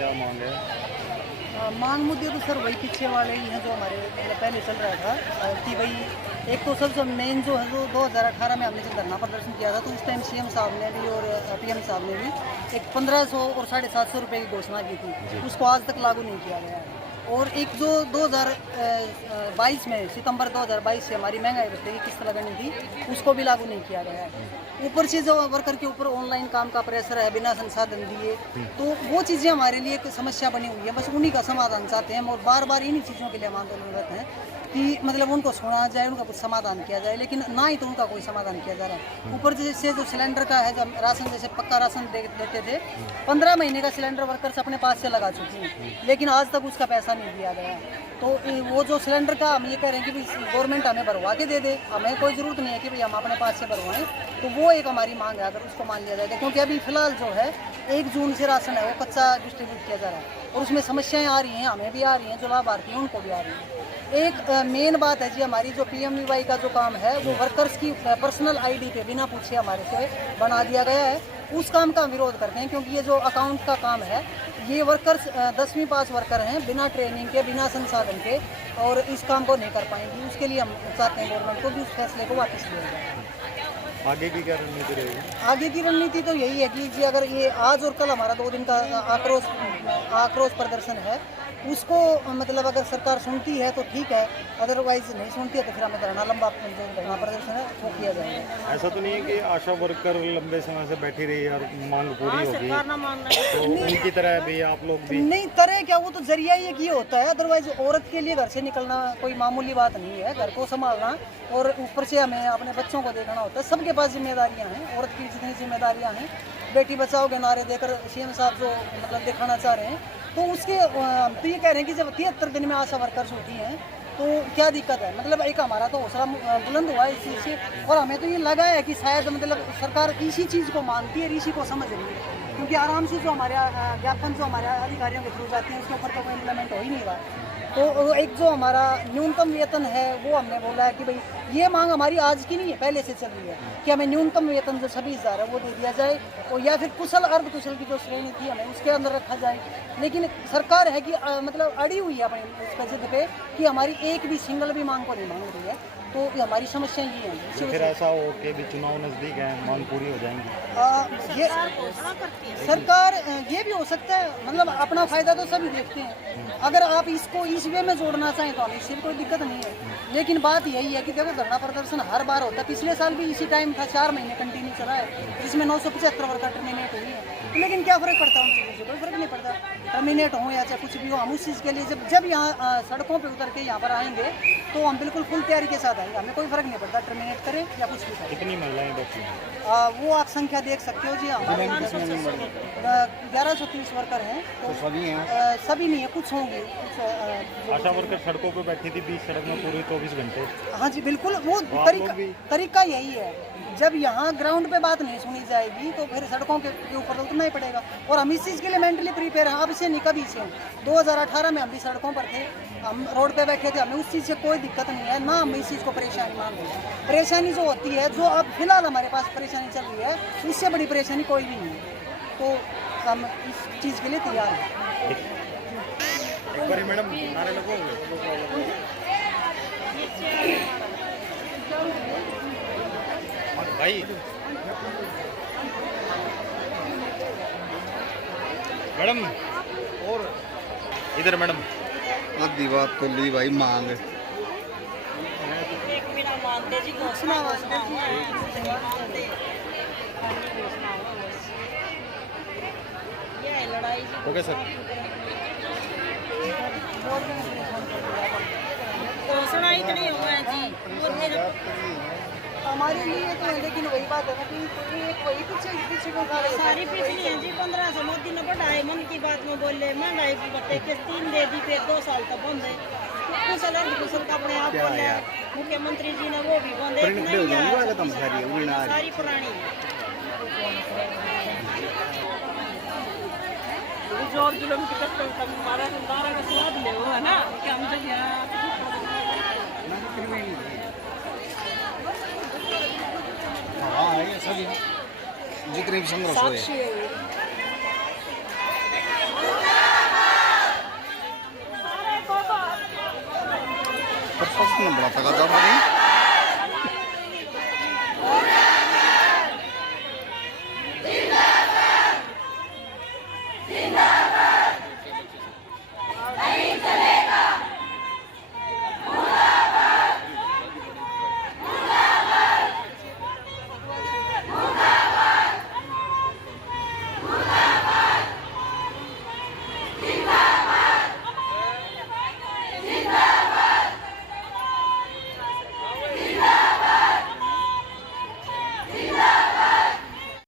क्या मांग है? मांग मुद्दे तो सर वही पीछे वाले ही हैं जो हमारे मतलब पहले चल रहा था कि भाई एक तो सबसे मेन जो है जो 2018 में हमने जब धरना प्रदर्शन किया था तो उस टाइम सीएम साहब ने भी और पीएम साहब ने भी एक 1500 और 750 रुपये की घोषणा की थी, उसको आज तक लागू नहीं किया गया है। और एक जो 2022 में सितंबर 2022 से हमारी महंगाई भत्ते की किस्त लगानी थी उसको भी लागू नहीं किया गया है। ऊपर से जो वर्कर के ऊपर ऑनलाइन काम का प्रेशर है बिना संसाधन दिए, तो वो चीज़ें हमारे लिए एक समस्या बनी हुई है। बस उन्हीं का समाधान चाहते हैं और बार बार इन्हीं चीज़ों के लिए हम आंदोलनरत हैं कि मतलब उनको सुना जाए, उनका कुछ समाधान किया जाए, लेकिन ना ही तो उनका कोई समाधान किया जा रहा है। ऊपर से जो सिलेंडर का है, जब राशन जैसे पक्का राशन देते थे, 15 महीने का सिलेंडर वर्कर्स अपने पास से लगा चुकी हैं, लेकिन आज तक उसका पैसा नहीं दिया गया। तो वो जो सिलेंडर का हम ये कह रहे हैं कि गवर्नमेंट हमें भरवा के दे दे, हमें कोई ज़रूरत नहीं है कि भाई हम अपने पास से भरवाएं। तो वो एक हमारी मांग है, अगर उसको मान लिया जाएगा, क्योंकि अभी फिलहाल जो है 1 जून से राशन है वो कच्चा डिस्ट्रीब्यूट किया जा रहा है और उसमें समस्याएं आ रही हैं, हमें भी आ रही हैं, जो लाभार्थी हैं उनको भी आ रही हैं। एक मेन बात है जी, हमारी जो PMVY का जो काम है वो वर्कर्स की पर्सनल ID के बिना पूछे हमारे से बना दिया गया है। उस काम का विरोध करते हैं, क्योंकि ये जो अकाउंट का काम है ये वर्कर्स 10वीं पास वर्कर हैं, बिना ट्रेनिंग के, बिना संसाधन के, और इस काम को नहीं कर पाएंगे। उसके लिए हम चाहते हैं गवर्नमेंट को भी उस फैसले को वापस लिया जाए। आगे की क्या रणनीति रहेगी? आगे की रणनीति तो यही है कि जी अगर ये आज और कल हमारा 2 दिन का आक्रोश प्रदर्शन है, उसको मतलब अगर सरकार सुनती है तो ठीक है, अदरवाइज नहीं सुनती है तो फिर हमें धरना लंबा जो धरना प्रदर्शन है वो किया जाएगा। ऐसा तो नहीं है कि आशा वर्कर लंबे समय से बैठी रही और मांग पूरी होगी, तो उनकी तरह भी आप लोग भी नहीं करे क्या? वो तो जरिया ही एक ये होता है, अदरवाइज औरत के लिए घर से निकलना कोई मामूली बात नहीं है। घर को संभालना और ऊपर से हमें अपने बच्चों को देखना होता है। सबके पास जिम्मेदारियां हैं, औरत की जितनी जिम्मेदारियां हैं, बेटी बचाओ के नारे देकर सीएम साहब जो मतलब दिखाना चाह रहे हैं, तो उसके तो ये कह रहे हैं कि जब 73 दिन में आशा वर्कर्स होती हैं तो क्या दिक्कत है? मतलब एक हमारा तो हौसला बुलंद हुआ है इस चीज़ से, और हमें तो ये लगा है कि शायद मतलब सरकार इसी चीज़ को मानती है, इसी को समझ रही है, क्योंकि आराम से जो हमारे ज्ञापन जो हमारे अधिकारियों के थ्रू जाते हैं उसके ऊपर तो कोई इम्प्लीमेंट हो ही नहीं रहा। तो एक जो हमारा न्यूनतम वेतन है वो हमने बोला है कि भाई ये मांग हमारी आज की नहीं है, पहले से चल रही है कि हमें न्यूनतम वेतन जो 26,000 है वो दे दिया जाए, और या फिर कुशल अर्ध कुशल की जो श्रेणी थी हमें उसके अंदर रखा जाए। लेकिन सरकार है कि मतलब अड़ी हुई है अपने इस पर जिद पे कि हमारी एक भी सिंगल भी मांग को नहीं मांग रही है। तो हमारी समस्या ये है। तो फिर ऐसा हो कि भी चुनाव नज़दीक है, मांग पूरी हो जाएंगी? ये सरकार ये भी हो सकता है, मतलब अपना फायदा तो सभी देखते हैं। अगर आप इसको इस वे में जोड़ना चाहें तो हमें इससे भी कोई दिक्कत नहीं है, लेकिन बात यही है कि देखो धरना प्रदर्शन हर बार होता है। पिछले साल भी इसी टाइम था, 4 महीने कंटिन्यू चला है, जिसमें 975 वर्कर टर्मिनेट हुई है। लेकिन क्या फ़र्क पड़ता है उन चीज़ों से? कोई फ़र्क नहीं पड़ता, टर्मिनेट हो या चाहे कुछ भी हो। हम उस चीज़ के लिए जब यहाँ सड़कों पर उतर के यहाँ पर आएंगे तो हम बिल्कुल फुल तैयारी के साथ आएंगे, हमें कोई फ़र्क नहीं पड़ता टर्मिनेट करें या कुछ भी करें। कितनी महिलाएं बैठी हैं? वो आप संख्या देख सकते हो जी, हमारे 1130 वर्कर हैं। तो सभी हैं? सभी नहीं है, कुछ होंगे, कुछ आशा वर्कर सड़कों पे बैठी थी 20 सड़क में पूरी 24 घंटे। हाँ जी बिल्कुल, वो तरीका यही है। जब यहाँ ग्राउंड पे बात नहीं सुनी जाएगी तो फिर सड़कों के ऊपर तो उतना ही पड़ेगा, और हम इस चीज़ के लिए मेंटली प्रिपेयर हैं। अब से नहीं, कभी से 2018 में हम भी सड़कों पर थे, हम रोड पे बैठे थे, हमें उस चीज़ से कोई दिक्कत नहीं है, ना हम इस चीज़ को परेशानी मान रहे हैं। परेशानी जो होती है, जो अब फिलहाल हमारे पास परेशानी चल रही है, उससे बड़ी परेशानी कोई भी नहीं है। तो हम इस चीज़ के लिए तैयार हैं। एक बार मैडम नारे लगोगे? भाई मैडम, और इधर मैडम। आधी बात तो ली भाई मांग। Okay sir. घोषणा इतनी हुआ है जी, हमारे लिए तो है, लेकिन वही बात है ना कि एक वही पीछे को खा रहे हैं। सारी पिछली है जी। 1500 मोदी ने बढ़ाए, मन की बात में बोले, महंगाई की बत्ते के 3 दे दी, फिर 2 साल तक बंद है। कुशल अर्धकुशल का अपने आप बोले, मुख्यमंत्री जी ने वो भी बंद है, सारी पुरानी जोर जुलम की तक हमारा नारा का स्वाद ले वो है ना कि हम जब यहाँ हाँ ये सभी जितने भी संघर्ष हुए साक्षी है। बड़ा तगड़ा